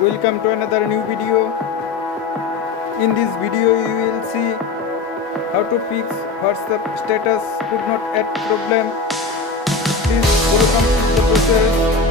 Welcome to another new video. In this video you will see how to fix WhatsApp status could not add problem. Please follow complete the process.